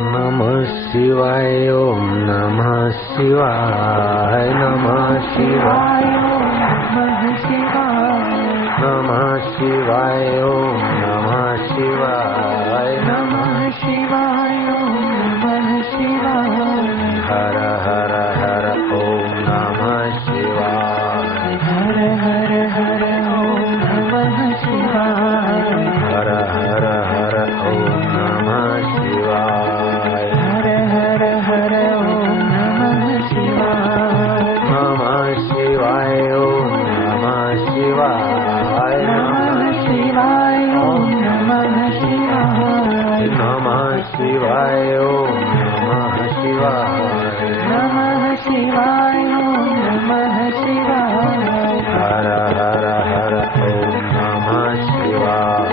नमः शिवाय ओम नमः शिवाय नमः शिवाय नमः शिवाय ओम नमः शिवाय नमः शिवाय ओम नमः शिवाय हर हर हर ओम नमः शिवाय हर हर हर ओम नमः शिवाय हर हर हर ओम नमः शिवाय हर हर हर ओम नमः शिवाय नमः शिवाय ओम नमः शिवाय नमः शिवाय ओम नमः शिवाय नमः शिवाय ओम नमः शिवाय नमः शिवाय ओम नमः शिवाय हर हर हर ओम नमः शिवाय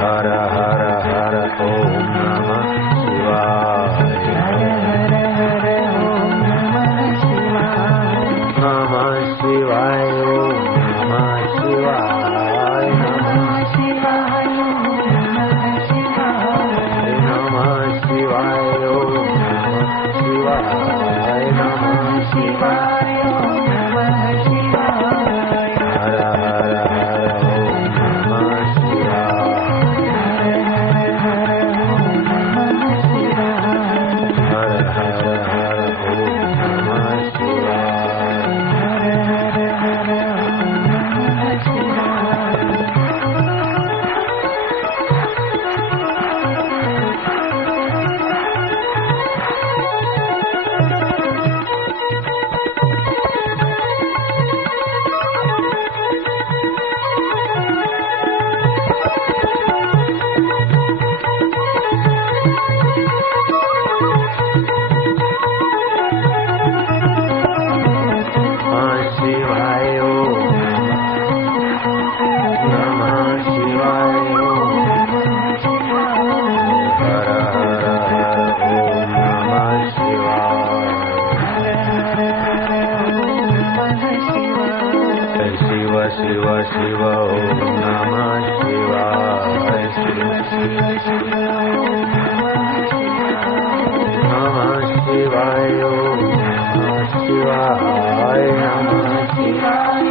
हर हर हर ओम नमः शिवाय हर हर हर ओम नमः शिवाय नमः शिवाय ओम नमः शिवाय नमः शिवाय ओम नमः शिवाय नमः शिवाय ओम नमः शिवाय नमः शिवाय ओम नमः शिवाय हर हर हर ओम नमः शिव शिव ओम नमः शिवाय शिव शिव शिव ओम नमः शिवाय ओम नमः शिवाय नमः शिवाय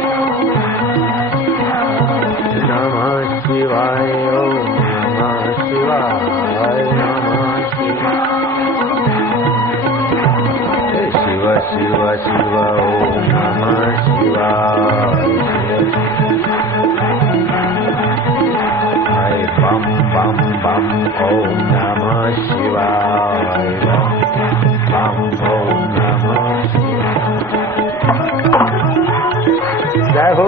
नमः शिवाय ओम नमः शिवाय नमः शिव शिव शिव ओम नमः शिवाय बम बम बम ओम नमः शिवाय बम बम ओम नमः शिवाय जय हो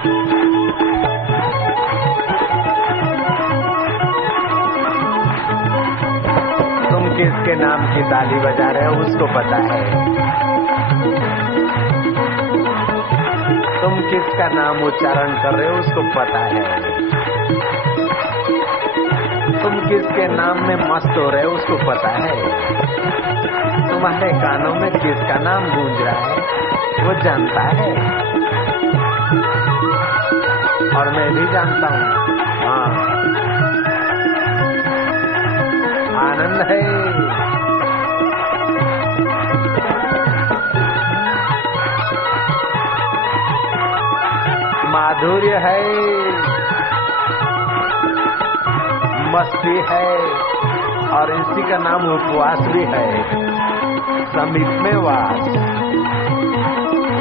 तुम किसके नाम की ताली बजा रहे हो उसको पता है। तुम किसका नाम उच्चारण कर रहे हो उसको पता है। तुम किसके नाम में मस्त हो रहे हो उसको पता है। तुम्हारे कानों में किसका नाम गूंज रहा है वो जानता है, और मैं भी जानता हूँ। हाँ, आनंद है। माधुर्य है, मस्ती है, और इसी का नाम उपवास भी है, समीप में वास।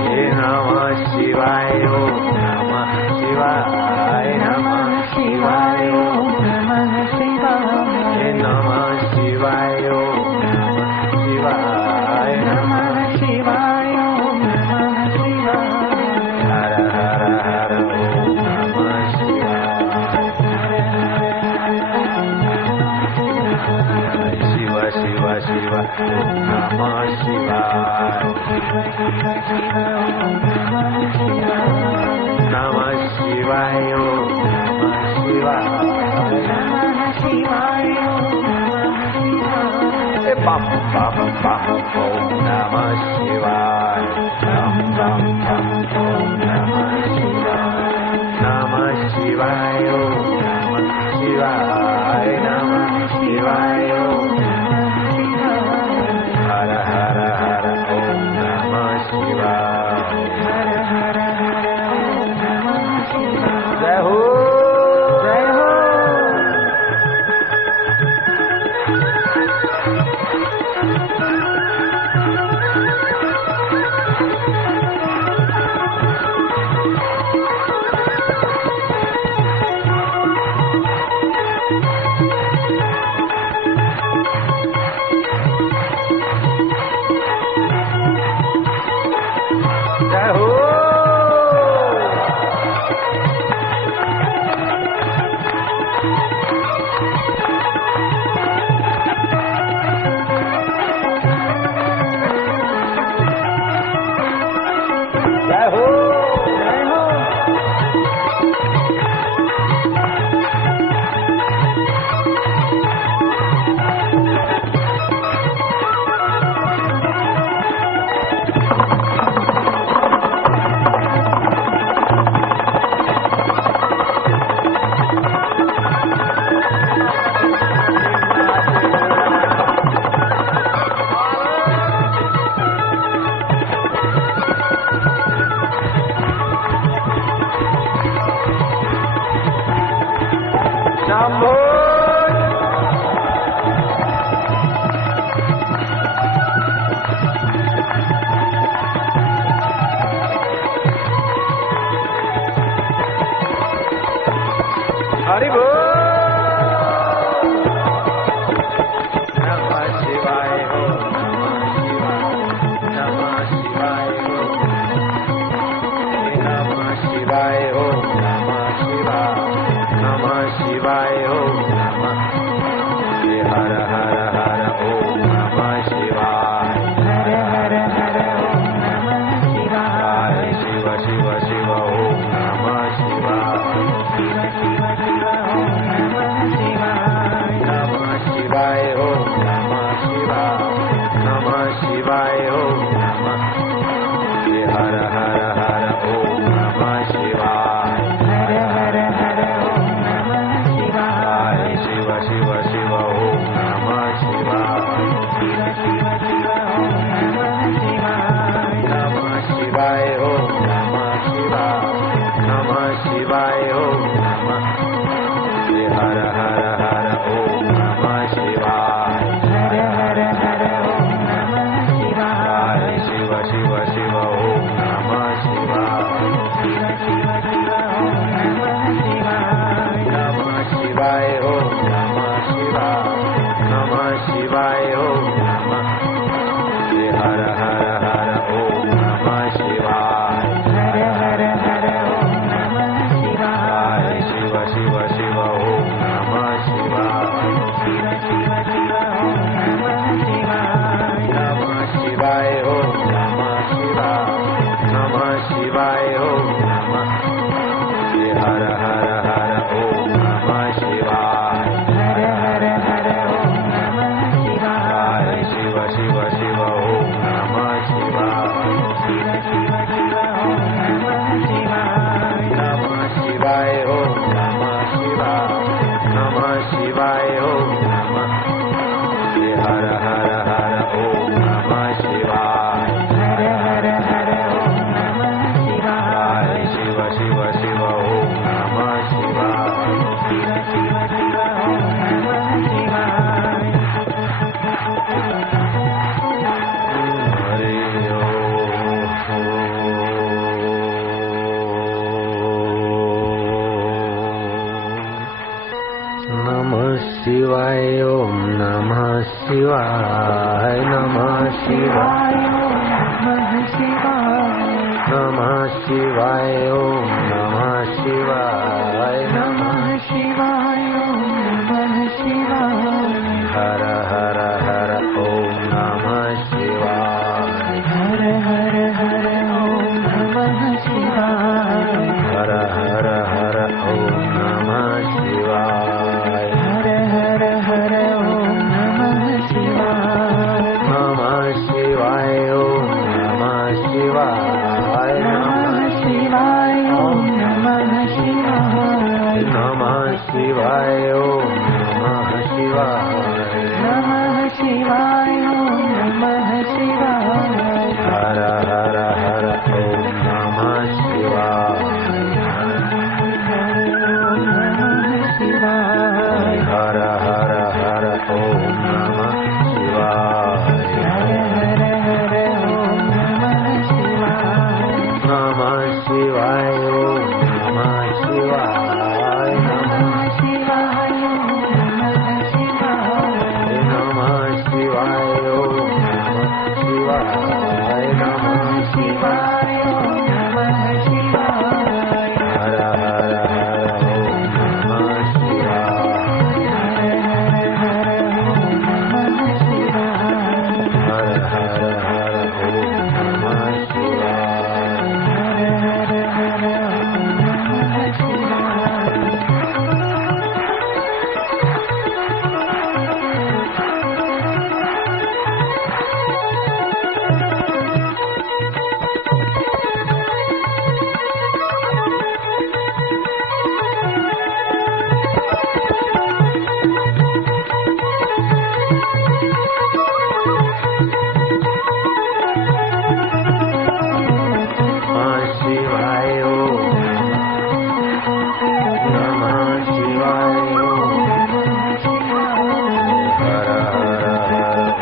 ये नमः शिवाय ओम नमः शिवाय नमः शिवाय ओम नमः शिवाय। ये नमः शिवाय ओम नमः शिवाय नमः शिवाय ओम नमः शिवाय। हर हर हर ओम नमः शिवाय। शिव शिव शिव ओम नमः शिवाय। नमः शिवाय ओम नमः शिवाय। बम बम बम ओम नमः शिवाय। बम बम बम ओम नमः शिवाय। नमः शिवाय ओम नमः शिवाय। नमः शिवाय ओम नमः शिवाय। हर हर हर ओम नमः शिवाय। हर हर हर ओम नमः शिवाय। जय हो जय हो। जय हो। जय हो जय हो। शंभो हरि बोल। नमः शिवाय हो नमः शिवाय। नमः शिवाय हो नमः शिवाय हो नमः शिवाय। नमः शिवाय ओम नमः। हर हर हर ओम नमः शिवाय। हर हर हर ओम नमः शिवाय। शिव शिव शिव ओम नमः शिवाय। शिव शिव शिव ओम नमः शिवाय। नमः शिवाय ओम नमः शिवाय। नमः शिवाय ओम नमः। हर हर हर ओम नमः शिवाय। हर हर हर ओम नमः शिवाय। शिव शिव शिव ओम नमः शिवाय। शिव शिव शिव ओम नमः शिवाय। नमः शिवाय ओम नमः शिवाय। शिवाय ओम नमः शिवाय नमः शिवाय नमः शिवाय ओम नमः शिवाय नमः शिवाय ओम नमः शिवाय हर हर हर ओम नमः शिवाय हर हर हर ओम नमः शिवाय हर हर हर ओम नमः शिवाय हर हर हर ओम नमः शिवाय नमः शिवाय ओम नमः शिवाय नमः शिवाय ओम नमः शिवाय नमः शिवाय ओम नमः शिवाय नमः शिवाय ओम नमः शिवाय हर हर हर ओम नमः शिवाय हर हर हर ओम नमः शिवाय हर हर हर ओम नमः शिवाय नमः शिवाय ओम नमः शिवाय नमः शिवाय ओम नमः शिवाय नमः शिवाय ओम नमः शिवाय नमः शिवाय ओम नमः शिवाय हर हर हर ओम नमः शिवाय हर हर हर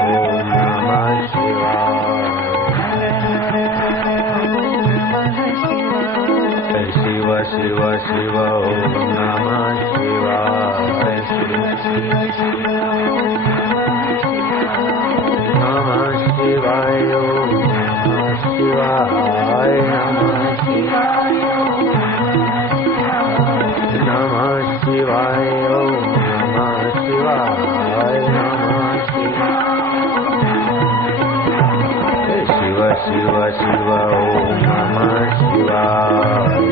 ओम नमः शिवाय हर हर हर शिव शिव ओम नमः शिवाय शिव शिव शिव नमः शिवाय ओम नमः शिवाय नमः शिवाय नमः शिवाय ओम नमः शिवाय नमः शिव शिव शिव ओम नमः शिवाय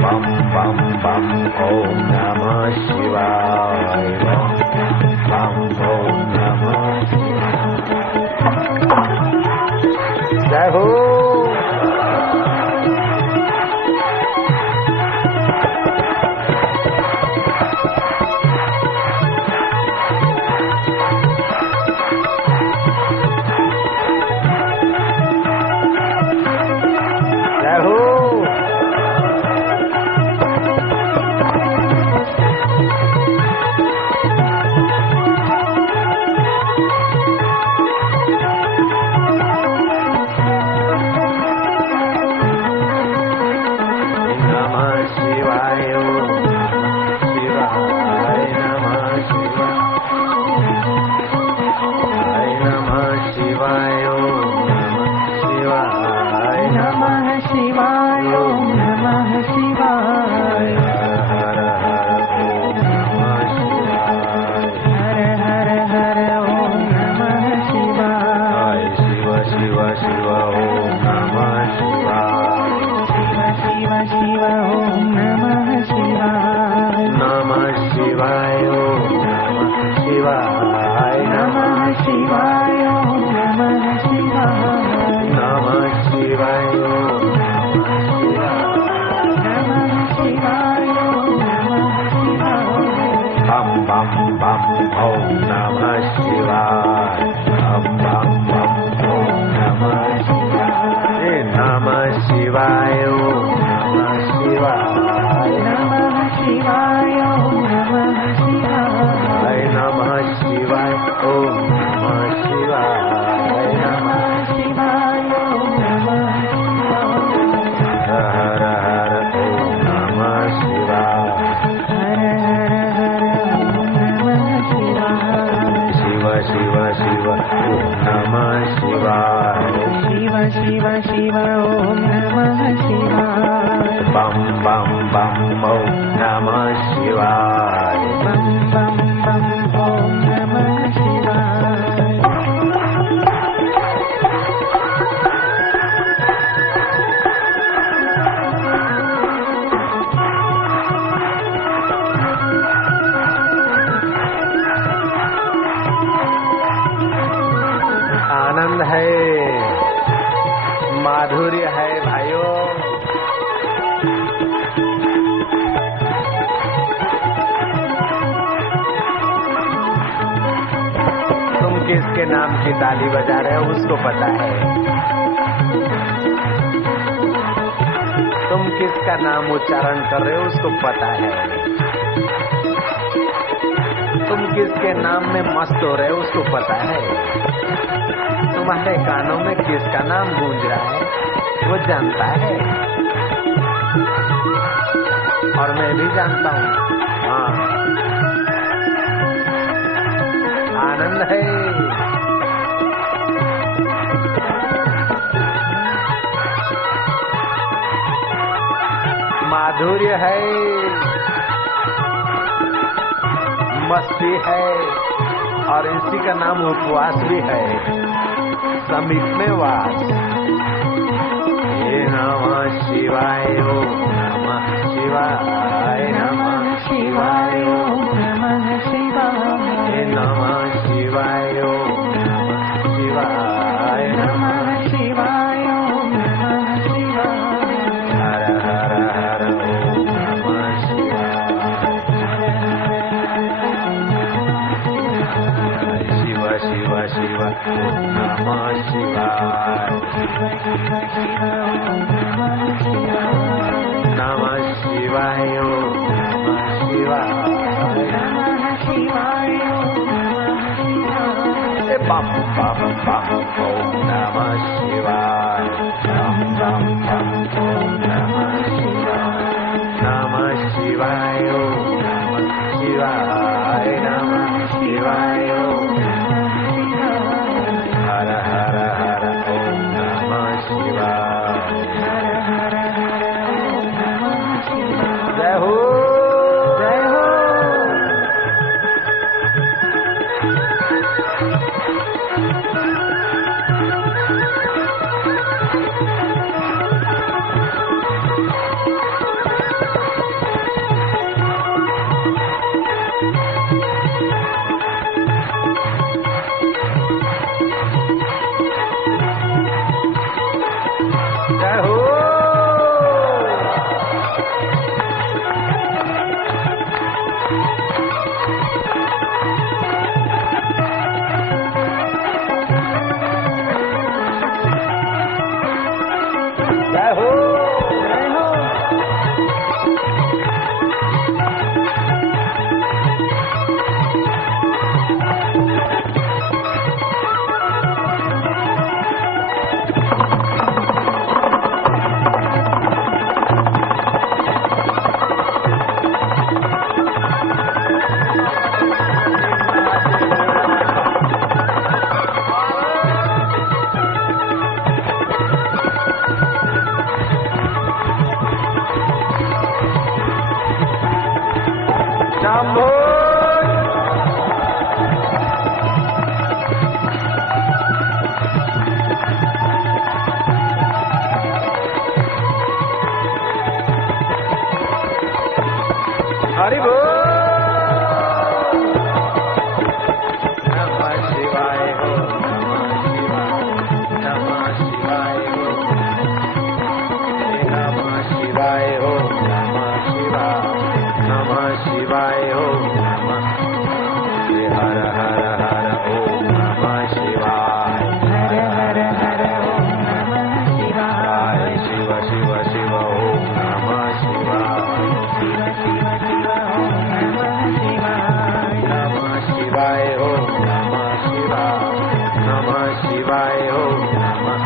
बम बम बम ओम नमः शिवाय बम बम ओम नमः शिवाय जय हो Shiva. शिवाय ओम नमः शिवाय बम बम बम ओम नमः शिवाय बम बम बम ओम नमः शिवाय आनंद है, माधुर्य है भाइयों। तुम किसके नाम की ताली बजा रहे हो उसको पता है। तुम किसका नाम उच्चारण कर रहे हो उसको पता है। तुम किसके नाम में मस्त हो रहे हो उसको पता है। तुम्हारे कानों में किसका नाम गूंज रहा है वो जानता है, और मैं भी जानता हूँ। हाँ, आनंद है। माधुर्य है, मस्ती है, और इसी का नाम उपवास भी है, समीप में वास। ये नमः शिवाय ओम नमः शिवाय नमः शिवाय ओम नमः शिवाय ये नमः शिवाय ओम नमः शिवाय नमः शिवाय ओम नमः शिवाय हर हर हर ओम नमः शिवाय शिव शिव शिव ओम नमः शिवाय नमः शिवाय ओम नमः शिवाय बम बम बम ओम नमः शिवाय बम बम बम ओम नमः शिवाय ओम नमः शिवाय ओम हर हर हर ओम नमः शिवाय जय हो जय हो। जय हो। जय हो जय हो। शंभो हरि बोल। नमः शिवाय ओम नमः शिवाय नमः शिवाय ओम नमः शिवाय ओम नमः शिवाय नमः शिवाय ओम नमः हर हर हर ओम नमः शिवाय हर हर हर ओम नमः शिवाय शिव शिव शिव ओम नमः शिवाय शिव शिव शिव ओम नमः शिवाय नमः शिवाय ओम नमः शिवाय नमः शिवाय ओम नमः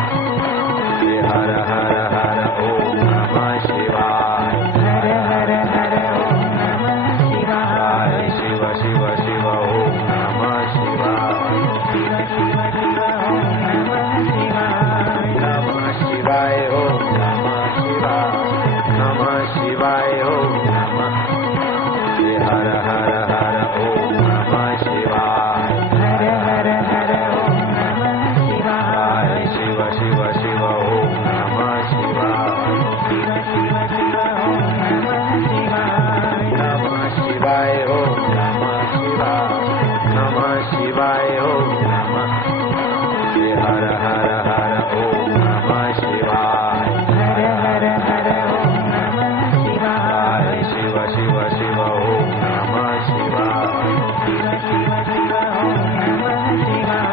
हर हर हर ओम नमः शिवाय हर हर हर ओम नमः शिवाय शिव शिव शिव ओम नमः शिवाय शिव शिव शिव ओम नमः शिवाय नमः शिवाय शिवाय ओम नमः शिवाय नमः शिवाय ओम नमः हर हर हर ओम नमः शिवाय हर हर हर ओम नमः शिवाय शिव शिव शिव ओम नमः शिवाय शिव शिव शिव ओम नमः शिवाय नमः शिवाय ओम नमः शिवाय नमः शिवाय ओम नमः हर हर हर ओम नमः शिवाय हर हर हर ओम नमः शिवाय शिव शिव शिव ओम नमः शिवाय शिव शिव शिव ओम नमः शिवाय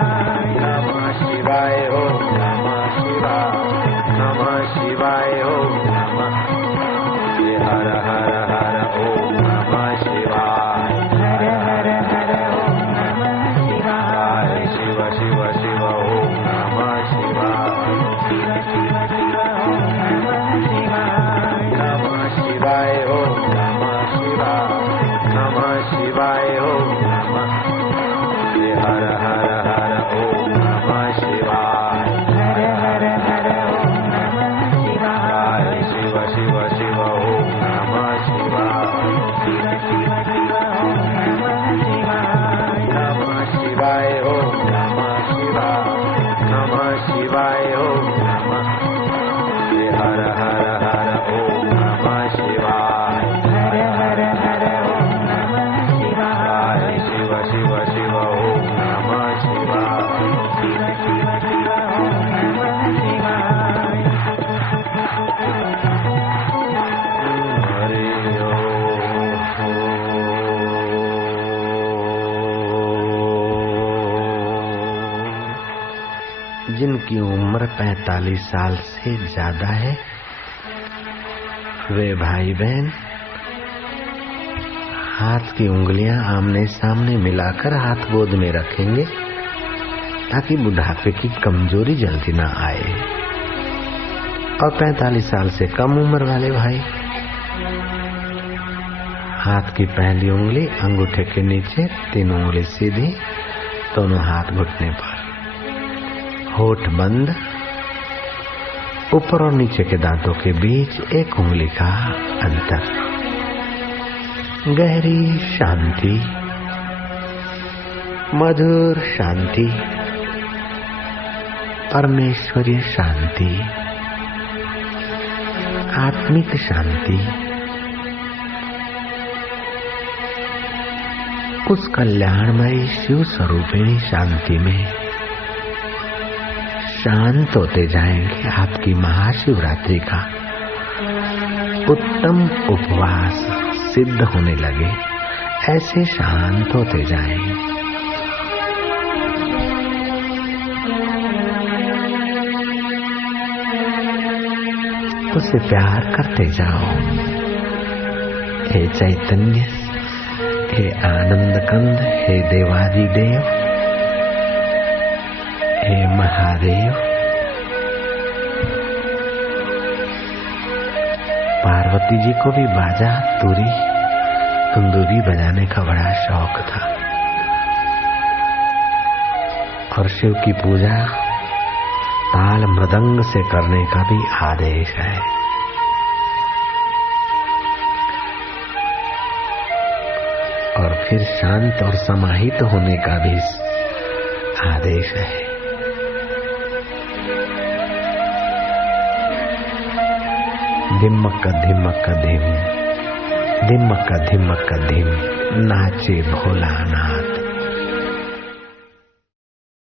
नमः शिवाय ओम नमः शिवाय नमः शिवाय ओम नमः हर हर हर ओम नमः शिवाय हर हर हर ओम नमः शिवाय शिव शिव शिव ओम नमः शिवाय शिव शिव शिव ओम नमः शिवाय नमः शिवाय ओम नमः शिवाय नमः शिवाय ओम नमः हर हर हर ओम नमः शिवाय हर हर हर ओम नमः शिवाय शिव शिव शिव ओम नमः शिवाय शिव शिव शिव ओम नमः शिवाय नमः शिवाय ओम नमः शिवाय नमः शिवाय ओम नमः हर हर हर ओम नमः शिवाय हर हर हर ओम नमः शिवाय शिव शिव शिव ओम नमः शिवाय शिव शिव शिव ओम नमः शिवाय हरि ओम। जिनकी उम्र 45 साल से ज्यादा है वे भाई बहन हाथ की उंगलियां आमने सामने मिलाकर हाथ गोद में रखेंगे ताकि बुढ़ापे की कमजोरी जल्दी ना आए। और 45 साल से कम उम्र वाले भाई हाथ की पहली उंगली अंगूठे के नीचे, 3 उंगली सीधी, दोनों हाथ घुटने पर, होठ बंद, ऊपर और नीचे के दांतों के बीच 1 उंगली का अंतर। गहरी शांति, मधुर शांति, परमेश्वरीय शांति, आत्मिक शांति, उस कल्याणमयी शिव स्वरूपिणी शांति में शांत होते जाएंगे। आपकी महाशिवरात्रि का उत्तम उपवास सिद्ध होने लगे, ऐसे शांत होते जाएं। उसे प्यार करते जाओ। हे चैतन्य, हे आनंद कंद, हे देवादिदेव, हे महादेव। पार्वती जी को भी बाजा, तुरी, तंदूरी बजाने का बड़ा शौक था और शिव की पूजा ताल मृदंग से करने का भी आदेश है। और फिर शांत और समाहित होने का भी आदेश है। धिमक धिमक धिम, धिमक धिमक धिम, नाचे भोलानाथ।